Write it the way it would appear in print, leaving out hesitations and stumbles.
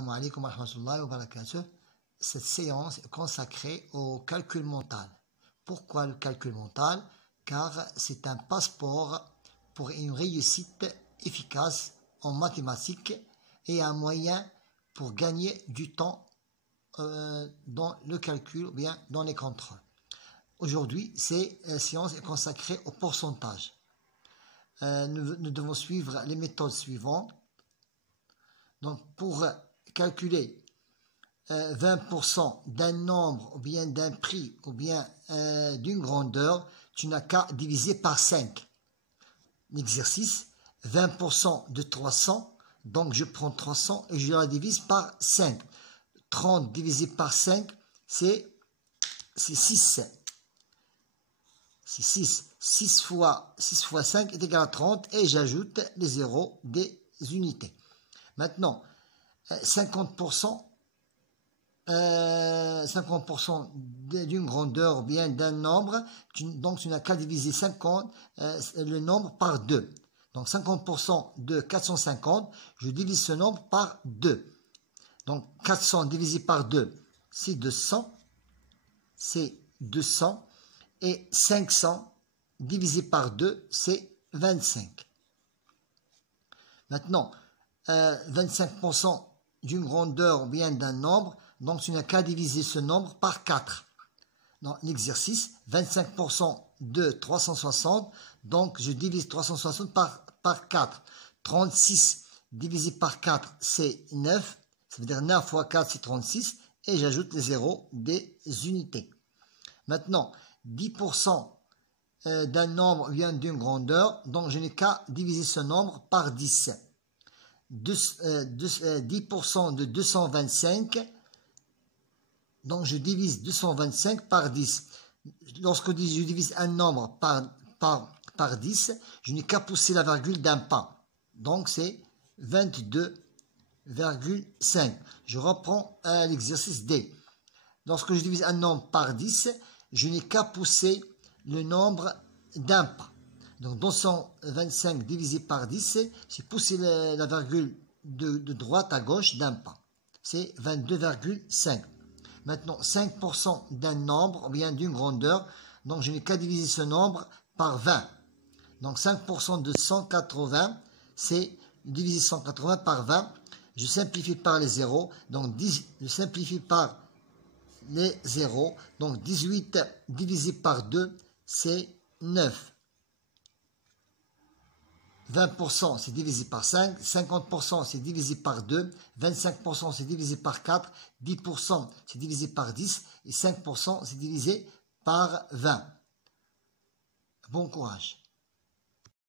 Assalamu alaikum wa rahmatullahi wa barakatuh. Cette séance est consacrée au calcul mental. Pourquoi le calcul mental? Car c'est un passeport pour une réussite efficace en mathématiques et un moyen pour gagner du temps dans le calcul ou bien dans les contrôles. Aujourd'hui, la séance est consacrée au pourcentage. Nous devons suivre les méthodes suivantes. Donc, pour calculer 20% d'un nombre ou bien d'un prix ou bien d'une grandeur, tu n'as qu'à diviser par 5. L'exercice, 20% de 300, donc je prends 300 et je la divise par 5. 30 divisé par 5, c'est 6. C'est 6. 6 fois 5 est égal à 30 et j'ajoute les zéros des unités. Maintenant, 50% d'une grandeur ou bien d'un nombre, donc tu n'as qu'à diviser 50, le nombre par 2. Donc 50% de 450, je divise ce nombre par 2. Donc 400 divisé par 2, c'est 200. C'est 200. Et 500 divisé par 2, c'est 25. Maintenant, 25% d'une grandeur ou bien d'un nombre, donc tu n'as qu'à diviser ce nombre par 4. Dans l'exercice, 25% de 360, donc je divise 360 par 4. 36 divisé par 4, c'est 9. Ça veut dire 9 fois 4, c'est 36. Et j'ajoute les zéros des unités. Maintenant, 10% d'un nombre vient d'une grandeur, donc je n'ai qu'à diviser ce nombre par 10. 10% de 225, donc je divise 225 par 10. Lorsque je divise un nombre par 10, je n'ai qu'à pousser la virgule d'un pas. Donc c'est 22,5. Je reprends l'exercice D. Lorsque je divise un nombre par 10, je n'ai qu'à pousser le nombre d'un pas. Donc 225 divisé par 10, c'est pousser la virgule de droite à gauche d'un pas. C'est 22,5. Maintenant, 5% d'un nombre, ou bien d'une grandeur, donc je n'ai qu'à diviser ce nombre par 20. Donc 5% de 180, c'est diviser 180 par 20. Je simplifie par les zéros, donc je simplifie par les zéros. Donc 18 divisé par 2, c'est 9. 20% c'est divisé par 5, 50% c'est divisé par 2, 25% c'est divisé par 4, 10% c'est divisé par 10 et 5% c'est divisé par 20. Bon courage.